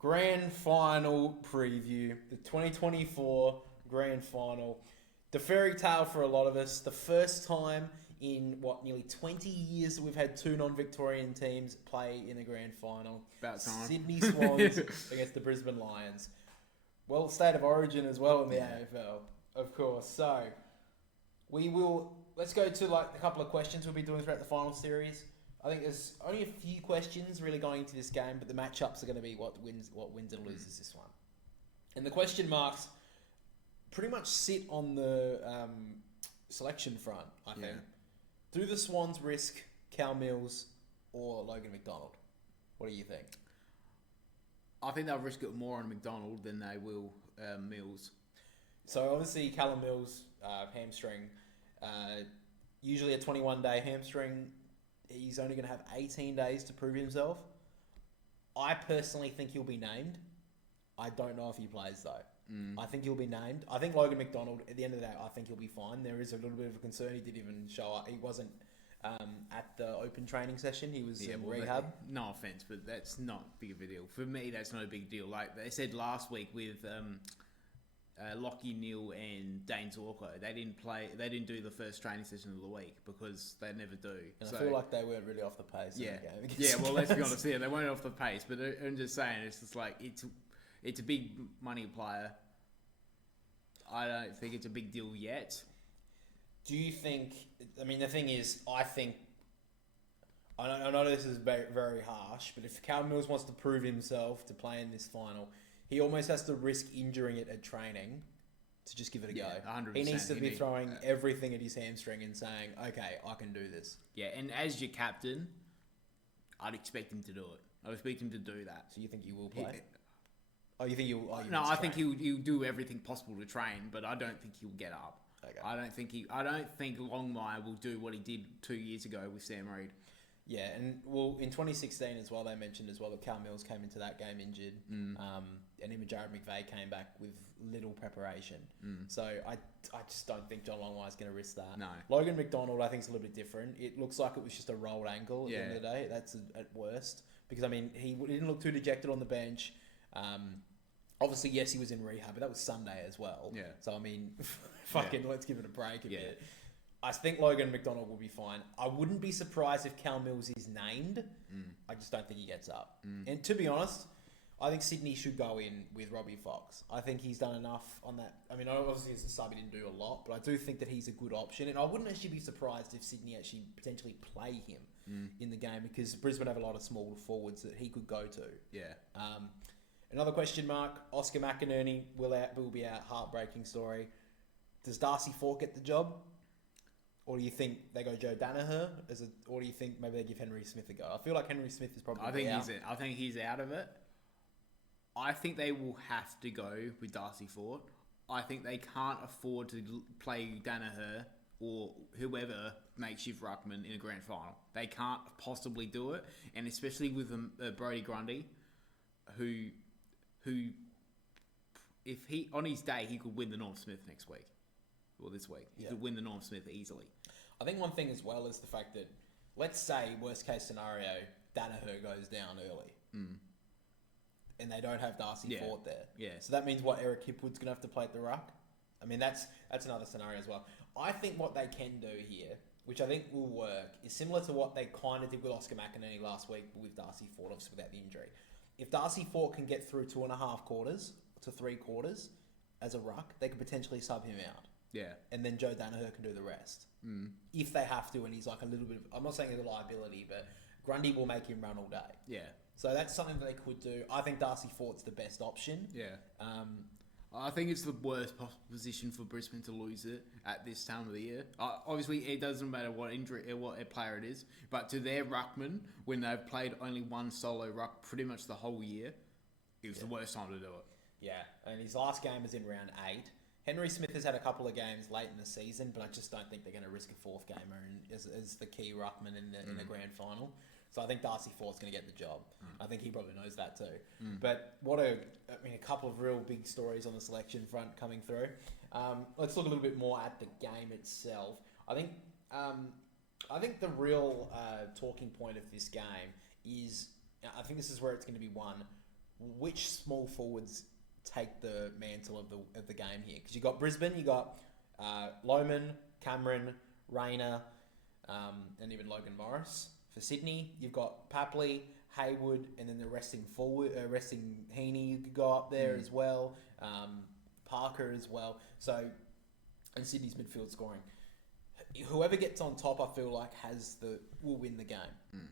Grand Final preview, the 2024 Grand Final. The fairy tale for a lot of us. The first time in, nearly 20 years that we've had two non-Victorian teams play in the Grand Final. About time. Sydney Swans against the Brisbane Lions. Well, state of origin as well in the AFL, of course. So, let's go to a couple of questions we'll be doing throughout the final series. I think there's only a few questions really going into this game, but the matchups are going to be what wins and loses this one. And the question marks pretty much sit on the selection front, I think. Do the Swans risk Cal Mills or Logan McDonald? What do you think? I think they'll risk it more on McDonald than they will Mills. So obviously Callum Mills, hamstring, usually a 21-day hamstring. He's only going to have 18 days to prove himself. I personally think he'll be named. I don't know if he plays, though. I think he'll be named. I think Logan McDonald, at the end of the day, I think he'll be fine. There is a little bit of a concern. He didn't even show up. He wasn't at the open training session. He was in rehab. No offense, but that's not big of a deal. For me, that's not a big deal. Like they said last week with Lockie Neal and Dane Zorko, they didn't do the first training session of the week because they never do. And so, I feel like they weren't really off the pace. Yeah, in the game yeah. Well, let's be honest here. They weren't off the pace, but I'm just saying, it's just like it's a big money player. I don't think it's a big deal yet. Do you think? I mean, the thing is, I think. I know this is very, very harsh, but if Cal Mills wants to prove himself to play in this final, he almost has to risk injuring it at training to just give it a go. 100%. He needs to be throwing everything at his hamstring and saying, "Okay, I can do this." Yeah, and as your captain, I'd expect him to do it. I'd expect him to do that. So you think you will play? You think you? No, I think he'll do everything possible to train, but I don't think he'll get up. Okay. I don't think Longmire will do what he did 2 years ago with Sam Reid. Yeah, and in 2016 as well, they mentioned as well that Cal Mills came into that game injured, and even Jared McVeigh came back with little preparation. So I just don't think John Longmire is going to risk that. No. Logan McDonald, I think, is a little bit different. It looks like it was just a rolled ankle at the end of the day. That's at worst. Because, I mean, he didn't look too dejected on the bench. Obviously, yes, he was in rehab, but that was Sunday as well. Yeah. So, I mean, let's give it a break a bit. I think Logan McDonald will be fine. I wouldn't be surprised if Cal Mills is named. I just don't think he gets up. And to be honest, I think Sydney should go in with Robbie Fox. I think he's done enough on that. I mean, obviously as a sub, he didn't do a lot, but I do think that he's a good option. And I wouldn't actually be surprised if Sydney actually potentially play him in the game because Brisbane have a lot of small forwards that he could go to. Yeah. Another question mark, Oscar McInerney will be out. Heartbreaking story. Does Darcy Fort get the job? Or do you think they go Joe Danaher or do you think maybe they give Henry Smith a go? I feel like Henry Smith is probably out. I think he's out of it. I think they will have to go with Darcy Fort. I think they can't afford to play Danaher or whoever makeshift ruckman in a grand final. They can't possibly do it, and especially with Brodie Grundy, who if he on his day he could win the Norm Smith next week. Or this week. He could win the Norm Smith easily. I think one thing as well is the fact that, let's say, worst case scenario, Danaher goes down early. And they don't have Darcy Fort there. Yeah. So that means Eric Hipwood's going to have to play at the ruck? I mean, that's another scenario as well. I think what they can do here, which I think will work, is similar to what they kind of did with Oscar McInerney last week with Darcy Fort, obviously without the injury. If Darcy Fort can get through 2.5 quarters to 3 quarters as a ruck, they could potentially sub him out. Yeah. And then Joe Danaher can do the rest. If they have to, and he's like a little bit of... I'm not saying he's a liability, but Grundy will make him run all day. Yeah. So that's something that they could do. I think Darcy Fort's the best option. Yeah. I think it's the worst position for Brisbane to lose it at this time of the year. Obviously, it doesn't matter what player it is, but to their ruckman, when they've played only one solo ruck pretty much the whole year, it was the worst time to do it. Yeah, and his last game was in round 8. Henry Smith has had a couple of games late in the season, but I just don't think they're going to risk a fourth gamer as the key ruckman in the grand final. So I think Darcy Fort's going to get the job. I think he probably knows that too. But a couple of real big stories on the selection front coming through. Let's look a little bit more at the game itself. I think the real talking point of this game is, I think this is where it's going to be won. which small forwards take the mantle of the game here? Because you got Brisbane, you got Lohman, Cameron, Rayner, and even Logan Morris. For Sydney, you've got Papley, Haywood, and then the resting Heaney you could go up there as well. Parker as well. So, and Sydney's midfield scoring. Whoever gets on top, I feel like will win the game.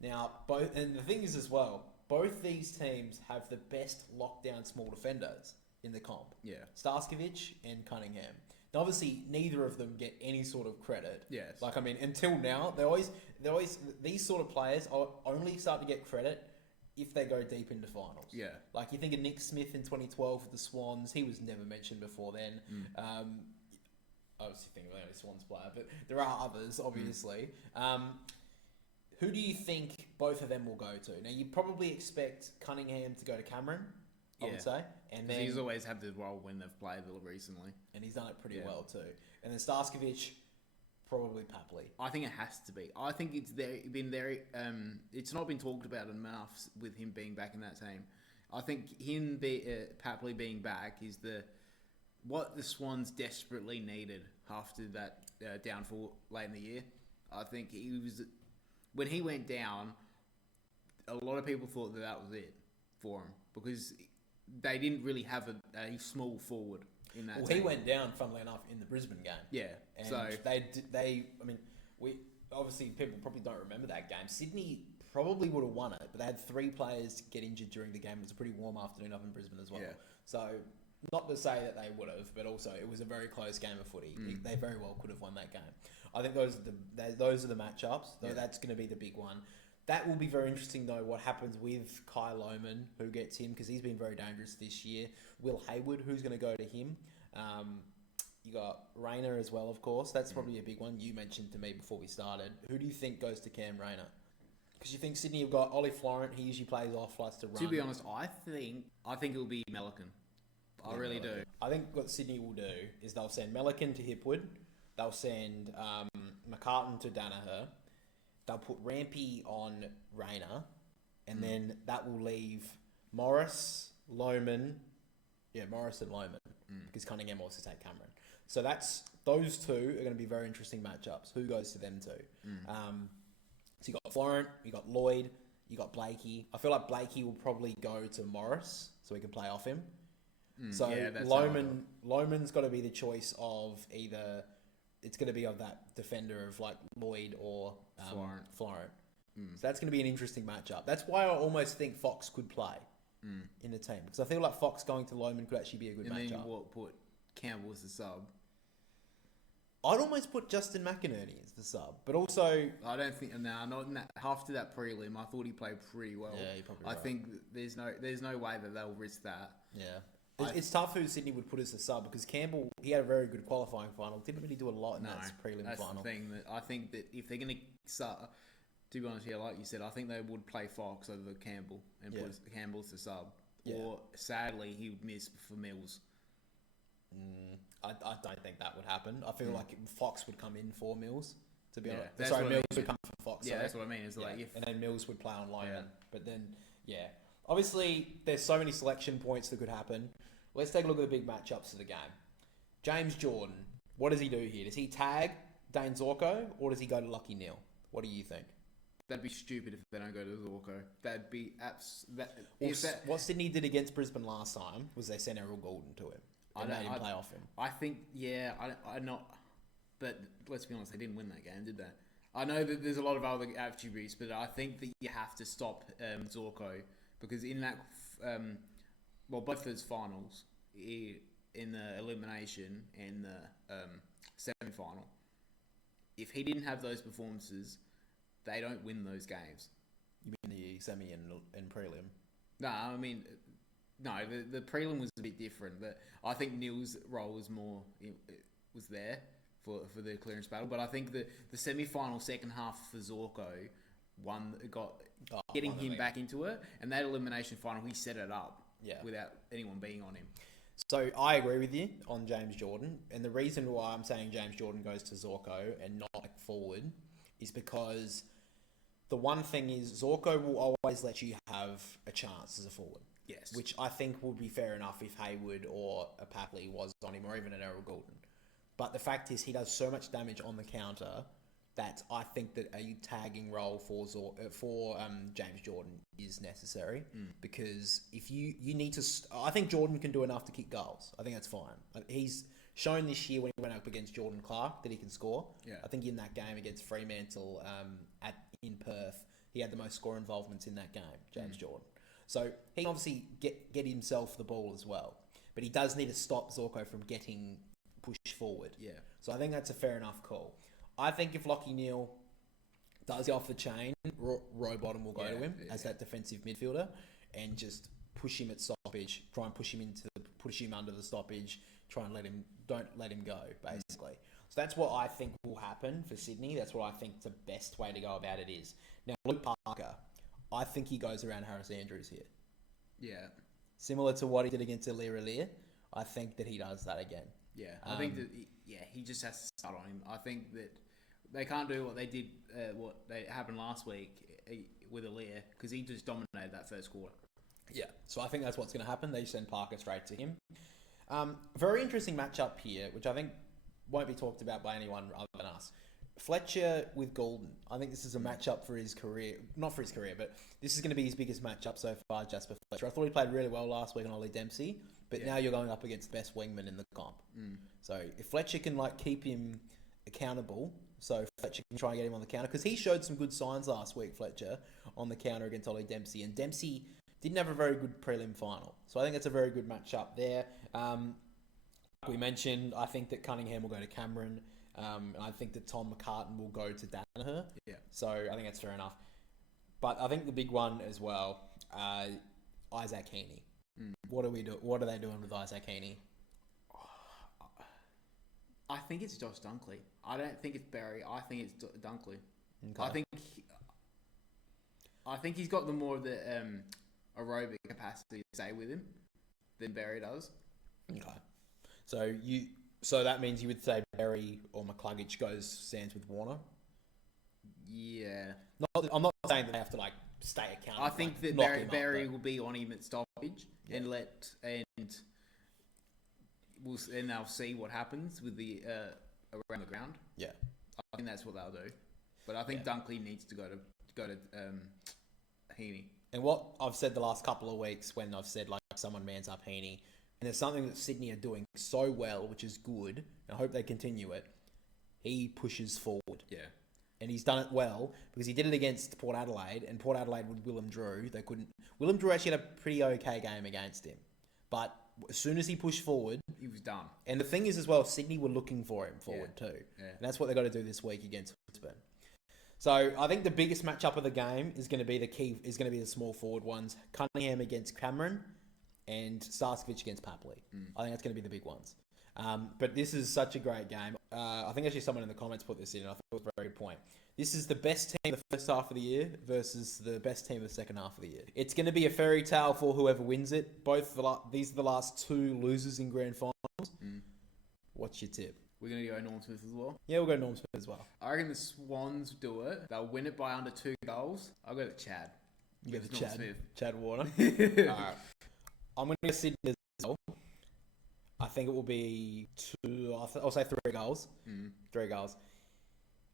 Now, and the thing is as well, both these teams have the best lockdown small defenders in the comp. Yeah. Starskovich and Cunningham. Now, obviously, neither of them get any sort of credit. Yes. Like, I mean, until now, these sort of players are only starting to get credit if they go deep into finals. Yeah. Like, you think of Nick Smith in 2012 with the Swans. He was never mentioned before then. I was thinking of the only Swans player, but there are others, obviously. Who do you think both of them will go to? Now, you probably expect Cunningham to go to Cameron, I would say. And then he's always had the role when they've played recently. And he's done it pretty well too. And then Starskovich, probably Papley. I think it has to be. I think it's not been talked about enough with him being back in that team. I think Papley being back is what the Swans desperately needed after that downfall late in the year. I think when he went down, a lot of people thought that was it for him because they didn't really have a small forward in that team. He went down, funnily enough, in the Brisbane game. Yeah. And obviously people probably don't remember that game. Sydney probably would have won it, but they had 3 players get injured during the game. It was a pretty warm afternoon up in Brisbane as well. Yeah. So, not to say that they would have, but also it was a very close game of footy. They very well could have won that game. I think those are the matchups. Yeah. That's going to be the big one. That will be very interesting, though, what happens with Kai Lohman, who gets him, because he's been very dangerous this year. Will Haywood, who's going to go to him. You got Rayner as well, of course. That's probably a big one. You mentioned to me before we started. Who do you think goes to Cam Rayner? Because you think Sydney have got Ollie Florent. He usually plays off, likes to run. To be honest, I think it'll be Melican. I really do. I think what Sydney will do is they'll send Melican to Hipwood. They'll send McCartan to Danaher. They'll put Rampy on Rayner. And then that will leave Morris and Lohman. Because Cunningham also take Cameron. So those two are going to be very interesting matchups. Who goes to them two? So you got Florent, you got Lloyd, you got Blakey. I feel like Blakey will probably go to Morris so we can play off him. So Lohman's got to be the choice of either it's going to be of that defender of like Lloyd or Florent. So that's going to be an interesting matchup. That's why I almost think Fox could play in the team because I feel like Fox going to Lohman could actually be a good matchup. And then you put Campbell as the sub. I'd almost put Justin McInerney as the sub, but also I don't think not in that, after that prelim. I thought he played pretty well. Yeah, he probably. I think there's no way that they'll risk that. Yeah. It's tough who Sydney would put as a sub because Campbell, he had a very good qualifying final. Didn't really do a lot in that prelim that's final. The thing that I think that if they're going to be honest, like you said, I think they would play Fox over Campbell and put Campbell as the sub. Yeah. Or sadly, he would miss for Mills. I don't think that would happen. I feel like Fox would come in for Mills. To be honest, Mills would come for Fox. Yeah, that's what I mean. It's like and then Mills would play on Lohman. But then obviously there's so many selection points that could happen. Let's take a look at the big matchups of the game. James Jordan, what does he do here? Does he tag Dane Zorko or does he go to Lucky Neal? What do you think? That'd be stupid if they don't go to Zorko. That'd be what Sydney did against Brisbane last time was they sent Errol Goulden to him. They made him play off him. I think, I'm not... But let's be honest, they didn't win that game, did they? I know that there's a lot of other attributes, but I think that you have to stop Zorko because in that... both those finals, in the elimination and the semi-final, if he didn't have those performances, they don't win those games. You mean the semi and prelim? No, I mean... No, the prelim was a bit different. But I think Neil's role was there for the clearance battle. But I think the semi-final second half for Zorko getting him back into it, and that elimination final he set it up without anyone being on him. So I agree with you on James Jordan, and the reason why I'm saying James Jordan goes to Zorko and not forward is because the one thing is Zorko will always let you have a chance as a forward. Yes. which I think would be fair enough if Hayward or a Papley was on him, or even an Errol Goulden. But the fact is, he does so much damage on the counter that I think that a tagging role for James Jordan is necessary, because if you need to, I think Jordan can do enough to kick goals. I think that's fine. He's shown this year when he went up against Jordan Clark that he can score. Yeah. I think in that game against Fremantle in Perth, he had the most score involvements in that game, James Jordan. So he can obviously get himself the ball as well, but he does need to stop Zorko from getting pushed forward. Yeah. So I think that's a fair enough call. I think if Lachie Neale does go off the chain, Rowbottom will go to him as that defensive midfielder and just push him at stoppage, try and push him under the stoppage, try and don't let him go, basically. So that's what I think will happen for Sydney. That's what I think the best way to go about it is. Now, Luke Parker, I think he goes around Harris Andrews here. Yeah. Similar to what he did against Aliir, I think that he does that again. Yeah, I think that he just has to start on him. I think that they can't do what they did, happened last week with Aliir, because he just dominated that first quarter. Yeah, so I think that's what's going to happen. They send Parker straight to him. Very interesting matchup here, which I think won't be talked about by anyone other than us. Fletcher with Goulden. I think this is a matchup for his career. Not for his career, but this is going to be his biggest matchup so far, Jasper Fletcher. I thought he played really well last week on Ollie Dempsey, but now you're going up against the best wingman in the comp. So if Fletcher can keep him accountable, so Fletcher can try and get him on the counter, because he showed some good signs last week, Fletcher, on the counter against Ollie Dempsey, and Dempsey didn't have a very good prelim final. So I think it's a very good matchup there. We mentioned, I think that Cunningham will go to Cameron. And I think that Tom McCartan will go to Danaher. Yeah. So I think that's fair enough. But I think the big one as well, Isaac Heaney. What do we do? What are they doing with Isaac Heaney? I think it's Josh Dunkley. I don't think it's Barry. I think it's Dunkley. Okay. I think he's got the more of the aerobic capacity to stay with him than Barry does. Okay. So that means you would say Berry or McCluggage stands with Warner? Yeah. I'm not saying that they have to stay accountable. I think that Barry will be on him at stoppage and they'll see what happens with the around the ground. Yeah. I think that's what they'll do. But I think Dunkley needs to go to Heaney. And what I've said the last couple of weeks when I've said someone mans up Heaney, and there's something that Sydney are doing so well, which is good, and I hope they continue it. He pushes forward. Yeah. And he's done it well, because he did it against Port Adelaide, and Port Adelaide with Willem Drew, they couldn't... Willem Drew actually had a pretty okay game against him. But as soon as he pushed forward... He was done. And the thing is as well, Sydney were looking for him forward too. Yeah. And that's what they've got to do this week against Brisbane. So I think the biggest matchup of the game is going to be the small forward ones. Cunningham against Cameron, and Starskovic against Papley. I think that's going to be the big ones. But this is such a great game. I think actually someone in the comments put this in, and I thought it was a very good point. This is the best team the first half of the year versus the best team the second half of the year. It's going to be a fairy tale for whoever wins it. These are the last two losers in grand finals. What's your tip? We're going to go Norm Smith as well. Yeah, we'll go Norm Smith as well. I reckon the Swans do it. They'll win it by under 2 goals. I'll go to Chad. You go to Chad. Smith. Chad Warner. Alright. I'm going to go Sydney as well. I think it will be I'll say 3 goals. 3 goals.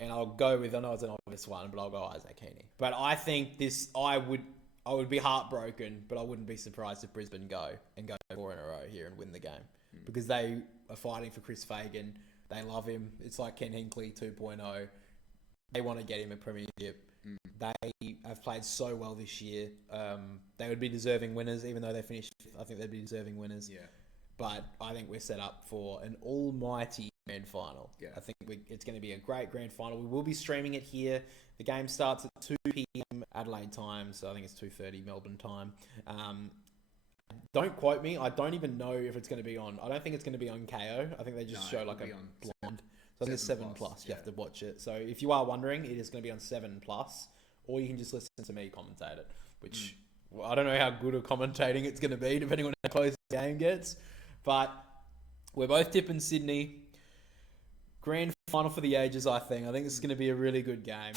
And I'll go with, I know it's an obvious one, but I'll go Isaac Heaney. But I think I would be heartbroken, but I wouldn't be surprised if Brisbane go 4 in a row here and win the game. Because they are fighting for Chris Fagan. They love him. It's like Ken Hinkley 2.0. They want to get him a premiership. They have played so well this year. They would be deserving winners, even though they finished 5th. I think they'd be deserving winners. Yeah. But I think we're set up for an almighty grand final. Yeah. I think it's going to be a great grand final. We will be streaming it here. The game starts at 2 p.m. Adelaide time, so I think it's 2:30 Melbourne time. Don't quote me. I don't even know if it's going to be on. I don't think it's going to be on KO. I think they just show a blind. So I think it's 7+. You have to watch it. So if you are wondering, it is going to be on 7+, or you can just listen to me commentate it, which I don't know how good of commentating it's going to be, depending on how close the game gets. But we're both tipping Sydney. Grand final for the ages, I think. I think this is going to be a really good game.